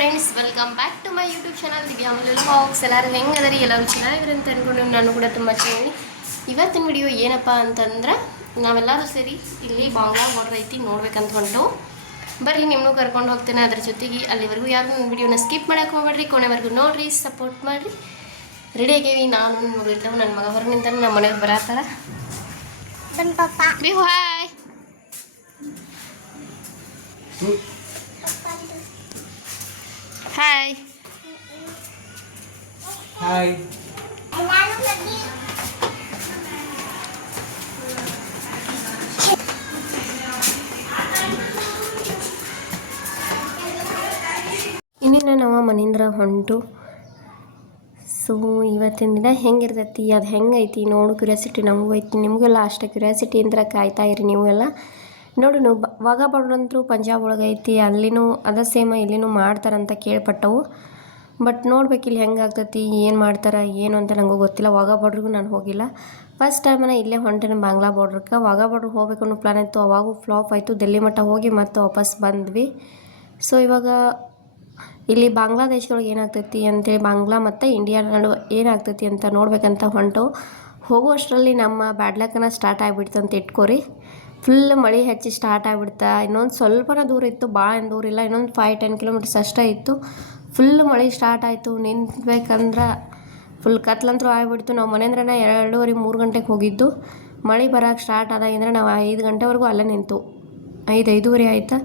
Friends, welcome back to my YouTube channel Divya Malluru vlogs. ಎಲ್ಲರೂ ಹೆಂಗದರಿ? ಎಲ್ಲರೂ ಚೆನ್ನಾಗಿರಿ ಅಂತ ಅಂದ್ಕೊಂಡು ನಾನು ಕೂಡ ತುಂಬ ಚೆನ್ನಾಗಿ. ಇವತ್ತಿನ ವಿಡಿಯೋ ಏನಪ್ಪ ಅಂತಂದ್ರೆ, ನಾವೆಲ್ಲರೂ ಸೇರಿ ಇಲ್ಲಿ ಬಾಂಗ್ಲಾ ಬಾರ್ಡರ್ ಐತಿ ನೋಡ್ಬೇಕಂತ ಹೊಂಟು. ಬರ್ರಿ, ನಿಮ್ಮನ್ನು ಕರ್ಕೊಂಡು ಹೋಗ್ತೇನೆ. ಅದ್ರ ಜೊತೆಗೆ ಅಲ್ಲಿವರೆಗೂ ಯಾರು ನನ್ನ ವಿಡಿಯೋನ ಸ್ಕಿಪ್ ಮಾಡೋಕೆ ಹೋಗ್ಬೇಡ್ರಿ, ಕೊನೆವರೆಗೂ ನೋಡಿರಿ, ಸಪೋರ್ಟ್ ಮಾಡಿರಿ. ರೆಡಿ ಆಗೇವಿ. ನಾನು ನೋಡಿರ್ತೇವೆ, ನನ್ನ ಮಗ ಹೊರಗೆ ನಿಂತ ನಮ್ಮ ಮನೆಯವ್ರು ಬರತ್ತಾರ. ಹಾಯ್. Hi hi. ಇನ್ನಿನ್ನ ನಾವು ಮನೆಯಿಂದ ಹೊಂಟು. ಸೊ ಇವತ್ತಿನ ದಿನ ಹೆಂಗಿರ್ತೈತಿ, ಅದು ಹೆಂಗೈತಿ ನೋಡು ಕ್ಯೂರಿಯಾಸಿಟಿ ನಮಗೂ ಐತಿ, ನಿಮಗೆಲ್ಲ ಅಷ್ಟೇ ಕ್ಯೂರಿಯಾಸಿಟಿ ಅಂದ್ರೆ ಕಾಯ್ತಾ ಇರಿ ನೀವು ಎಲ್ಲ. ನೋಡು, ವಾಘಾ ಬಾರ್ಡರ್ ಅಂತೂ ಪಂಜಾಬ್ ಒಳಗೆ ಐತಿ, ಅಲ್ಲಿನೂ ಅದ ಸೇಮ ಇಲ್ಲಿನೂ ಮಾಡ್ತಾರಂತ ಕೇಳ್ಪಟ್ಟವು. ಬಟ್ ನೋಡ್ಬೇಕು ಇಲ್ಲಿ ಹೆಂಗೆ ಆಗ್ತೈತಿ, ಏನು ಮಾಡ್ತಾರೆ ಏನು ಅಂತ ನನಗೂ ಗೊತ್ತಿಲ್ಲ. ವಾಘಾ ಬಾರ್ಡ್ರಿಗೂ ನಾನು ಹೋಗಿಲ್ಲ, ಫಸ್ಟ್ ಟೈಮನ್ನ ಇಲ್ಲೇ ಹೊಂಟೇನೆ ಬಾಂಗ್ಲಾ ಬಾರ್ಡ್ರಿಗೆ. ವಾಘಾ ಬಾರ್ಡ್ರಿಗೆ ಹೋಗ್ಬೇಕು ಅನ್ನೋ ಪ್ಲ್ಯಾನ್ ಇತ್ತು, ಅವಾಗೂ ಫ್ಲಾಪ್ ಆಯಿತು. ಡೆಲ್ಲಿ ಮಟ್ಟ ಹೋಗಿ ಮತ್ತೆ ವಾಪಸ್ ಬಂದ್ವಿ. ಸೊ ಇವಾಗ ಇಲ್ಲಿ ಬಾಂಗ್ಲಾದೇಶದೊಳಗೆ ಏನಾಗ್ತೈತಿ ಅಂತೇಳಿ, ಬಾಂಗ್ಲಾ ಮತ್ತು ಇಂಡಿಯಾ ನಡುವೆ ಏನಾಗ್ತೈತಿ ಅಂತ ನೋಡ್ಬೇಕಂತ ಹೊಂಟು. ಹೋಗುವಷ್ಟರಲ್ಲಿ ನಮ್ಮ ಬ್ಯಾಡ್ಲಕ್ಕನ ಸ್ಟಾರ್ಟ್ ಆಗಿಬಿಡ್ತು ಅಂತ ಇಟ್ಕೋರಿ. ಫುಲ್ ಮಳೆ ಹೆಚ್ಚಿ ಸ್ಟಾರ್ಟ್ ಆಗಿಬಿಡ್ತಾ. ಇನ್ನೊಂದು ಸ್ವಲ್ಪನ ದೂರ ಇತ್ತು, ಭಾಳ ಏನು ದೂರ ಇಲ್ಲ, ಇನ್ನೊಂದು 5-10 ಕಿಲೋಮೀಟರ್ಸ್ ಅಷ್ಟೇ ಇತ್ತು. ಫುಲ್ ಮಳೆ ಸ್ಟಾರ್ಟ್ ಆಯಿತು. ನಿಂತ್ಬೇಕಂದ್ರೆ ಫುಲ್ ಕತ್ಲಂತರೂ ಆಗಿಬಿಡ್ತು. ನಾವು ಮನೆಯಿಂದ 2:30-3 ಗಂಟೆಗೆ ಹೋಗಿದ್ದು. ಮಳೆ ಬರೋಕ್ಕೆ ಸ್ಟಾರ್ಟ್ ಆದಾಗಿಂದ್ರೆ ನಾವು 5 ಗಂಟೆವರೆಗೂ ಅಲ್ಲೇ ನಿಂತು. 5-5:30 ಆಯ್ತು.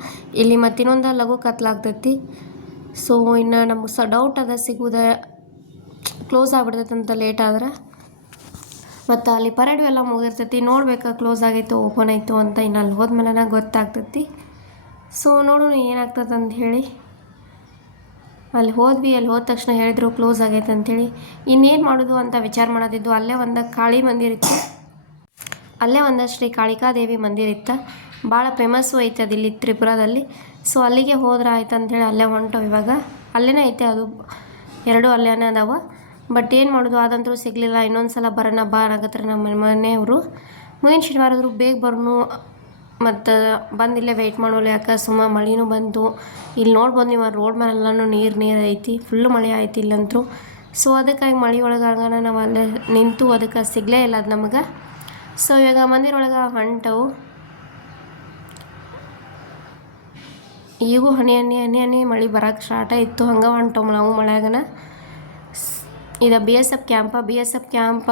ಇಲ್ಲಿ ಮತ್ತು ಇನ್ನೊಂದು ಲಘು ಕತ್ಲಾಗ್ತೈತಿ. ಸೊ ಇನ್ನು ನಮಗೆ ಡೌಟ್ ಅದ ಸಿಗೋದ ಕ್ಲೋಸ್ ಆಗಿಬಿಡ್ತೈತೆ ಅಂತ ಲೇಟ್ ಆದ್ರೆ. ಮತ್ತು ಅಲ್ಲಿ ಪರೇಡು ಎಲ್ಲ ಮುಗಿರ್ತೈತಿ, ನೋಡ್ಬೇಕು ಕ್ಲೋಸ್ ಆಗೈತು ಓಪನ್ ಆಯಿತು ಅಂತ. ಇನ್ನು ಅಲ್ಲಿ ಹೋದ್ಮೇಲೆ ಗೊತ್ತಾಗ್ತೈತಿ. ಸೊ ನೋಡೋಣ ಏನಾಗ್ತದೆ ಅಂತ ಹೇಳಿ. ಅಲ್ಲಿ ಹೋದ್ವಿ, ಅಲ್ಲಿ ಹೋದ ತಕ್ಷಣ ಹೇಳಿದ್ರು ಕ್ಲೋಸ್ ಆಗೈತೆ ಅಂಥೇಳಿ. ಇನ್ನೇನು ಮಾಡೋದು ಅಂತ ವಿಚಾರ ಮಾಡೋದಿದ್ದು. ಅಲ್ಲೇ ಒಂದು ಕಾಳಿ ಮಂದಿರ ಇತ್ತು, ಅಲ್ಲೇ ಒಂದು ಶ್ರೀ ಕಾಳಿಕಾದೇವಿ ಮಂದಿರ ಇತ್ತು, ಭಾಳ ಫೇಮಸ್ಸು ಐತೆ ಅದು ಇಲ್ಲಿ ತ್ರಿಪುರಾದಲ್ಲಿ. ಸೊ ಅಲ್ಲಿಗೆ ಹೋದ್ರೆ ಆಯ್ತು ಅಂಥೇಳಿ ಅಲ್ಲೇ ಹೊಂಟವು. ಇವಾಗ ಅಲ್ಲೇ ಐತೆ, ಅದು 2 ಅಲ್ಲೇ ಅದಾವ. ಬಟ್ ಏನು ಮಾಡೋದು, ಅದಂತೂ ಸಿಗಲಿಲ್ಲ. ಇನ್ನೊಂದು ಸಲ ಬರೋಣ ಬಾ ಆಗತ್ತಾರೆ ನಮ್ಮ ಮನೆಯವರು. ಮುಂದಿನ ಶನಿವಾರದ್ರು ಬೇಗ ಬರೋನು, ಮತ್ತು ಬಂದು ಇಲ್ಲೇ ವೆಯ್ಟ್ ಮಾಡೋಲ್ಲ, ಯಾಕೆ ಸುಮ್ಮ ಮಳೆನೂ ಬಂತು. ಇಲ್ಲಿ ನೋಡ್ಬೋದು ನೀವು, ರೋಡ್ ಮೇಲೆಲ್ಲನೂ ನೀರು ಐತಿ, ಫುಲ್ಲು ಮಳೆ ಆಯ್ತು ಇಲ್ಲಂತೂ. ಸೊ ಅದಕ್ಕಾಗಿ ಮಳೆ ಒಳಗಾಗ ನಾವು ಅಲ್ಲೇ ನಿಂತು, ಅದಕ್ಕೆ ಸಿಗಲೇ ಇಲ್ಲ ಅದು ನಮಗೆ. ಸೊ ಇವಾಗ ಮಂದಿರೊಳಗೆ ಹೊಂಟವು. ಈಗೂ ಹನಿ ಮಳೆ ಬರೋಕ್ಕೆ ಸ್ಟಾರ್ಟ್ ಆಯಿತು. ಹಂಗೆ ಹೊಂಟವು ನಾವು ಮಳೆಯಾಗನ. ಇದು BSF ಕ್ಯಾಂಪ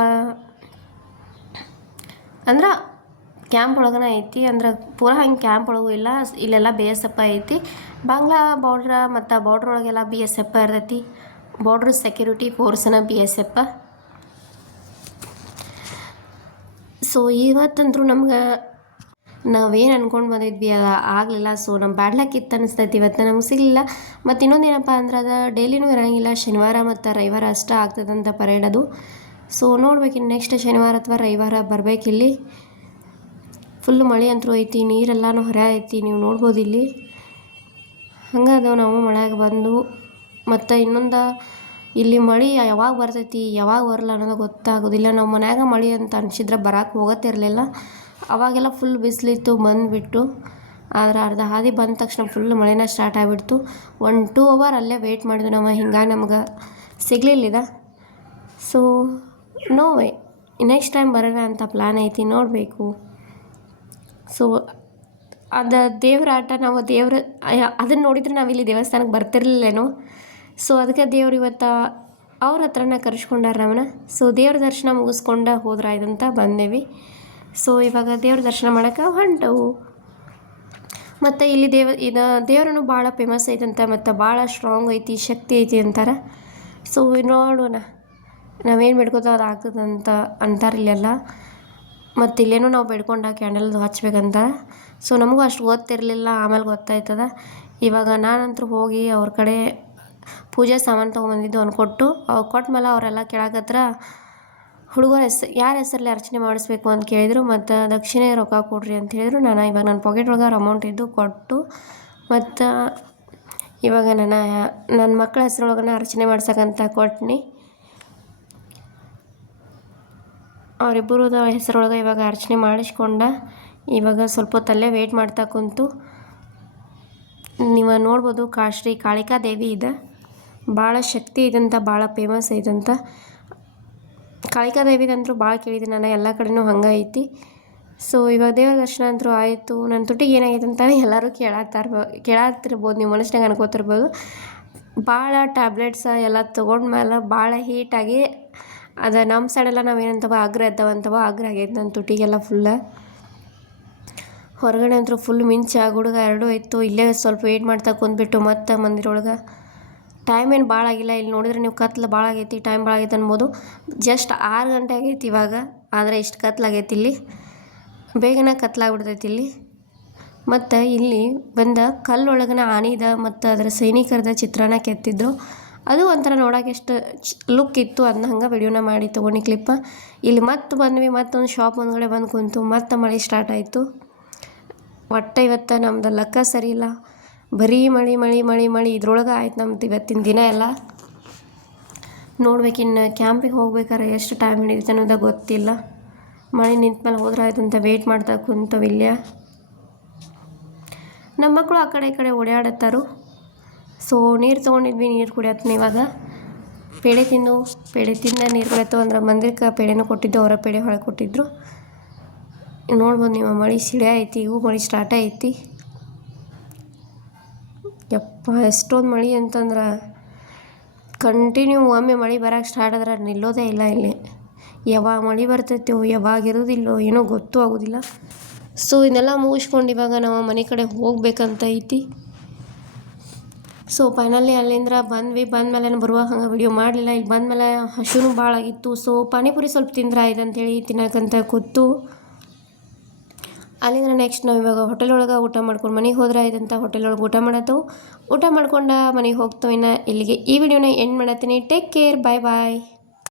ಅಂದ್ರೆ ಕ್ಯಾಂಪ್ ಒಳಗನ ಐತಿ, ಅಂದ್ರೆ ಪೂರಾ ಹಂಗೆ ಕ್ಯಾಂಪ್ ಒಳಗೂ ಇಲ್ಲ. ಇಲ್ಲೆಲ್ಲ BSF ಐತಿ. ಬಾಂಗ್ಲಾ ಬಾರ್ಡ್ರ ಮತ್ತು ಬಾರ್ಡ್ರ್ ಒಳಗೆಲ್ಲ BSF ಇರ್ತೈತಿ. ಬಾರ್ಡ್ರ್ ಸೆಕ್ಯೂರಿಟಿ ಫೋರ್ಸ್ನ BSF. ಸೊ ಇವತ್ತಂತರೂ ನಮ್ಗೆ ನಾವೇನು ಅಂದ್ಕೊಂಡು ಬಂದಿದ್ವಿ ಅದು ಆಗಲಿಲ್ಲ. ಸೊ ನಮ್ಮ ಬ್ಯಾಡ್ ಲಕ್ ಇತ್ತು ಅನಿಸ್ತೈತಿ, ಇವತ್ತು ನಮಗೆ ಸಿಗಲಿಲ್ಲ. ಮತ್ತು ಇನ್ನೊಂದೇನಪ್ಪ ಅಂದ್ರೆ ಅದು ಡೈಲಿನೂ ಇರೋಂಗಿಲ್ಲ, ಶನಿವಾರ ಮತ್ತು ರವಿವಾರ ಅಷ್ಟೇ ಆಗ್ತದಂತ ಪರೇಡ್ ಅದು. ಸೊ ನೋಡ್ಬೇಕಿನ್ನು ನೆಕ್ಸ್ಟ್ ಶನಿವಾರ ಅಥವಾ ರವಿವಾರ ಬರಬೇಕಿಲ್ಲಿ. ಫುಲ್ಲು ಮಳೆ ಅಂತೂ ಐತಿ, ನೀರೆಲ್ಲನೂ ಹೊರ ಐತಿ, ನೀವು ನೋಡ್ಬೋದು ಇಲ್ಲಿ. ಹಂಗೆ ಅದಾವೆ ನಾವು ಮಳೆಯಾಗ ಬಂದು. ಮತ್ತು ಇನ್ನೊಂದು ಇಲ್ಲಿ ಮಳೆ ಯಾವಾಗ ಬರ್ತೈತಿ ಯಾವಾಗ ಬರಲ್ಲ ಅನ್ನೋದು ಗೊತ್ತಾಗೋದಿಲ್ಲ. ನಾವು ಮನ್ಯಾಗ ಮಳೆ ಅಂತ ಅನಿಸಿದ್ರೆ ಬರೋಕ್ಕೆ ಹೋಗತ್ತಿರಲಿಲ್ಲ. ಅವಾಗೆಲ್ಲ ಫುಲ್ ಬಿಸಿಲಿತ್ತು, ಬಂದುಬಿಟ್ಟು. ಆದರೆ ಅರ್ಧ ಹಾದಿ ಬಂದ ತಕ್ಷಣ ಫುಲ್ ಮಳೆನ ಸ್ಟಾರ್ಟ್ ಆಗಿಬಿಡ್ತು. 1-2 ಅವರ್ ಅಲ್ಲೇ ವೆಯ್ಟ್ ಮಾಡಿದ್ವಿ ನಾವು, ಹಿಂಗಾಗಿ ನಮ್ಗೆ ಸಿಗಲಿಲ್ಲ. So no way, next time ಬರೋಣ ಅಂತ ಪ್ಲ್ಯಾನ್ ಐತಿ, ನೋಡಬೇಕು. ಸೊ ಅದು ದೇವ್ರ ಆಟ. ನಾವು ಅದನ್ನು ನೋಡಿದರೆ ನಾವಿಲ್ಲಿ ದೇವಸ್ಥಾನಕ್ಕೆ ಬರ್ತಿರ್ಲಿಲ್ಲೇನೋ. ಸೊ ಅದಕ್ಕೆ ದೇವ್ರು ಇವತ್ತು ಅವ್ರ ಹತ್ರನ ಕರೆಸ್ಕೊಂಡಾರ ನಮ್ಮನ್ನ. ಸೊ ದೇವ್ರ ದರ್ಶನ ಮುಗಿಸ್ಕೊಂಡು ಹೋದ್ರಾಯ್ತಂತ ಬಂದೇವಿ. ಸೊ ಇವಾಗ ದೇವ್ರ ದರ್ಶನ ಮಾಡೋಕೆ ಹೊಂಟವು. ಮತ್ತು ಇಲ್ಲಿ ದೇವ್ರನ್ನು ಭಾಳ ಫೇಮಸ್ ಐತಂತ, ಮತ್ತು ಭಾಳ ಸ್ಟ್ರಾಂಗ್ ಐತಿ, ಶಕ್ತಿ ಐತಿ ಅಂತಾರೆ. ಸೊ ನೋಡೋಣ ನಾವೇನು ಬೇಡ್ಕೋತೋ ಅದು ಆಗ್ತದಂತ ಅಂತಾರೆ ಇಲ್ಲೆಲ್ಲ. ಮತ್ತು ಇಲ್ಲೇನೂ ನಾವು ಬೇಡ್ಕೊಂಡ ಕ್ಯಾಂಡಲ್ದು ಹಚ್ಬೇಕಂತ. ಸೊ ನಮಗೂ ಅಷ್ಟು ಗೊತ್ತಿರಲಿಲ್ಲ, ಆಮೇಲೆ ಗೊತ್ತಾಯ್ತದ. ಇವಾಗ ನಾನಂತರೂ ಹೋಗಿ ಅವ್ರ ಕಡೆ ಪೂಜೆ ಸಾಮಾನು ತೊಗೊಂಬಂದಿದ್ದು ಅವ್ನು ಕೊಟ್ಟ ಮೇಲೆ ಅವರೆಲ್ಲ ಕೇಳಾಕತ್ರ ಹುಡುಗರ ಯಾರ ಹೆಸರಲ್ಲಿ ಅರ್ಚನೆ ಮಾಡಿಸ್ಬೇಕು ಅಂತ ಕೇಳಿದರು. ಮತ್ತು ದಕ್ಷಿಣೆ ರೊಕ್ಕ ಕೊಡ್ರಿ ಅಂತ ಹೇಳಿದರು. ನಾನು ಇವಾಗ ನನ್ನ ಪಾಕೆಟ್ ಒಳಗೆ ಅಮೌಂಟ್ ಇದ್ದು ಕೊಟ್ಟು, ಮತ್ತು ಇವಾಗ ನನ್ನ ಮಕ್ಕಳ ಹೆಸರೊಳಗನ ಅರ್ಚನೆ ಮಾಡ್ಸಕ್ಕಂತ ಕೊಟ್ನಿ. ಅವರಿಬ್ಬರದ ಹೆಸರೊಳಗೆ ಇವಾಗ ಅರ್ಚನೆ ಮಾಡಿಸ್ಕೊಂಡ. ಇವಾಗ ಸ್ವಲ್ಪ ಹೊತ್ತಲ್ಲೇ ವೆಯ್ಟ್ ಮಾಡ್ತಾ ಕುಂತು ನೀವು ನೋಡ್ಬೋದು ಶ್ರೀ ಕಾಳಿಕಾ ದೇವಿ ಇದೆ, ಭಾಳ ಶಕ್ತಿ ಇದಂತ, ಭಾಳ ಫೇಮಸ್ ಐತಂತ. ಕಾಳಿಕಾ ದೇವಿದಂತರೂ ಭಾಳ ಕೇಳಿದ್ದೀನಿ ನಾನು, ಎಲ್ಲ ಕಡೆನೂ ಹಂಗೆ ಐತಿ. ಸೊ ಇವಾಗ ದೇವ್ರ ದರ್ಶನ ಅಂತೂ ಆಯಿತು. ನನ್ನ ತುಟಿಗೆ ಏನಾಗೈತೆ ಅಂತ ಎಲ್ಲರೂ ಕೇಳತ್ತಿರ್ಬೋದು, ನೀವು ಮನಸ್ಸಿನಾಗ ಅನ್ಕೋತಿರ್ಬೋದು. ಭಾಳ ಟ್ಯಾಬ್ಲೆಟ್ಸ್ ಎಲ್ಲ ತೊಗೊಂಡ್ಮೇಲೆ ಭಾಳ ಹೀಟಾಗಿ ಅದು ನಮ್ಮ ಸೈಡೆಲ್ಲ ನಾವೇನಂತವ ಅಗ್ರ ಎದ್ದವಂತವ, ಅಗ್ರ ಆಗೈತೆ ನನ್ನ ತುಟಿಗೆಲ್ಲ ಫುಲ್ಲ. ಹೊರಗಡೆ ಅಂತೂ ಫುಲ್ ಮಿಂಚ ಗುಡುಗ ಎರಡೂ ಇತ್ತು. ಇಲ್ಲೇ ಸ್ವಲ್ಪ ವೆಯ್ಟ್ ಮಾಡ್ತಾ ಕುಂದ್ಬಿಟ್ಟು ಮತ್ತೆ ಮಂದಿರೊಳಗೆ ಟೈಮ್ ಏನು ಭಾಳ ಆಗಿಲ್ಲ. ಇಲ್ಲಿ ನೋಡಿದ್ರೆ ನೀವು ಕತ್ಲು ಭಾಳ ಆಗೈತಿ, ಟೈಮ್ ಭಾಳ ಆಗೈತೆ ಅನ್ಬೋದು. ಜಸ್ಟ್ 6 ಗಂಟೆ ಆಗೈತಿ ಇವಾಗ, ಆದರೆ ಇಷ್ಟು ಕತ್ಲಾಗೈತಿ ಇಲ್ಲಿ, ಬೇಗನೆ ಕತ್ಲಾಗ್ಬಿಡ್ತೈತಿ ಇಲ್ಲಿ. ಮತ್ತು ಇಲ್ಲಿ ಬಂದ ಕಲ್ಲೊಳಗನ ಆನಿದ ಮತ್ತು ಅದರ ಸೈನಿಕರದ ಚಿತ್ರಾನ ಕೆತ್ತಿದ್ರು. ಅದು ಒಂಥರ ನೋಡೋಕೆ ಎಷ್ಟು ಲುಕ್ ಇತ್ತು, ಅದನ್ನ ಹಂಗೆ ವಿಡಿಯೋನ ಮಾಡಿ ತೊಗೊಂಡು ಕ್ಲಿಪ್ಪ. ಇಲ್ಲಿ ಮತ್ತೆ ಬಂದ್ವಿ, ಮತ್ತೊಂದು ಶಾಪ್ ಮುಂದ್ಗಡೆ ಬಂದು ಕುಂತು ಮತ್ತೆ ಮಳೆ ಸ್ಟಾರ್ಟ್ ಆಯಿತು. ಒಟ್ಟು ಇವತ್ತು ನಮ್ದು ಲೆಕ್ಕ ಸರಿ ಇಲ್ಲ, ಬರೀ ಮಳೆ ಮಳೆ ಮಳೆ ಮಳೆ ಇದ್ರೊಳಗೆ ಆಯ್ತು ನಮ್ದು ಇವತ್ತಿನ ದಿನ ಎಲ್ಲ. ನೋಡ್ಬೇಕಿನ್ನು ಕ್ಯಾಂಪಿಗೆ ಹೋಗ್ಬೇಕಾರೆ ಎಷ್ಟು ಟೈಮ್ ಹಿಡಿಯುತ್ತೆ ಅನ್ನೋದು ಗೊತ್ತಿಲ್ಲ. ಮಳೆ ನಿಂತ ಮೇಲೆ ಹೋದ್ರೆ ಆಯ್ತು ಅಂತ ವೆಯ್ಟ್ ಮಾಡ್ತಾ ಕುಂತವಿಲ್ಲ. ನಮ್ಮ ಮಕ್ಕಳು ಆ ಕಡೆ ಈ ಕಡೆ ಓಡಾಡತ್ತಾರು. ಸೊ ನೀರು ತೊಗೊಂಡಿದ್ವಿ, ನೀರು ಕುಡಿಯತ್ನ ಇವಾಗ. ಪೇಡೆ ತಿಂದು ನೀರು ಕುಡಿಯತ್ತು ಅಂದ್ರೆ ಮಂದಿರಕ್ಕೆ ಪೇಡೆನೂ ಕೊಟ್ಟಿದ್ದು, ಅವರ ಪೇಡೆ ಹೊಳಗೆ ಕೊಟ್ಟಿದ್ರು. ನೋಡ್ಬೋದು ನೀವು, ಮಳೆ ಸಿಳೆ ಐತಿ, ಇವು ಮಳೆ ಸ್ಟಾರ್ಟ್ ಐತಿ. ಯಪ್ಪ ಎಷ್ಟೊಂದು ಮಳೆ ಅಂತಂದ್ರೆ ಕಂಟಿನ್ಯೂ ಒಮ್ಮೆ ಮಳೆ ಬರೋಕ್ಕೆ ಸ್ಟಾರ್ಟ್ ಆದ್ರೆ ನಿಲ್ಲೋದೇ ಇಲ್ಲ ಇಲ್ಲಿ. ಯಾವಾಗ ಮಳೆ ಬರ್ತೈತೋ ಯಾವಾಗ ಇರೋದಿಲ್ಲೋ ಏನೋ ಗೊತ್ತೂ ಆಗೋದಿಲ್ಲ. ಸೊ ಇದನ್ನೆಲ್ಲ ಮುಗಿಸ್ಕೊಂಡು ಇವಾಗ ನಾವು ಮನೆ ಕಡೆ ಹೋಗ್ಬೇಕಂತ ಐತಿ. ಸೊ ಫೈನಲಿ ಅಲ್ಲಿಂದ ಬಂದಮೇಲೆ ಬರುವಾಗ ಹಂಗೆ ವಿಡಿಯೋ ಮಾಡಲಿಲ್ಲ. ಇಲ್ಲಿ ಬಂದಮೇಲೆ ಹಸುನೂ ಭಾಳ ಆಗಿತ್ತು. ಸೊ ಪಾನಿಪುರಿ ಸ್ವಲ್ಪ ತಿಂದ್ರೆ ಆಯ್ತು ಅಂತೇಳಿ ತಿನ್ನಕ್ಕಂತ ಕೂತು ಅಲ್ಲಿಂದ ನೆಕ್ಸ್ಟ್ ನಾವು ಇವಾಗ ಹೋಟೆಲ್ ಒಳಗೆ ಊಟ ಮಾಡ್ಕೊಂಡು ಮನೆಗೆ ಹೋದ್ರೆ ಆಯ್ತಂತ ಹೋಟೆಲ್ ಒಳಗೆ ಊಟ ಮಾಡ್ಕೊಂಡು ಮನೆಗೆ ಹೋಗ್ತೇವೆ. ಇಲ್ಲಿಗೆ ಈ ವಿಡಿಯೋನ ಎಂಡ್ ಮಾಡತ್ತೀನಿ. ಟೇಕ್ ಕೇರ್, ಬಾಯ್ ಬಾಯ್.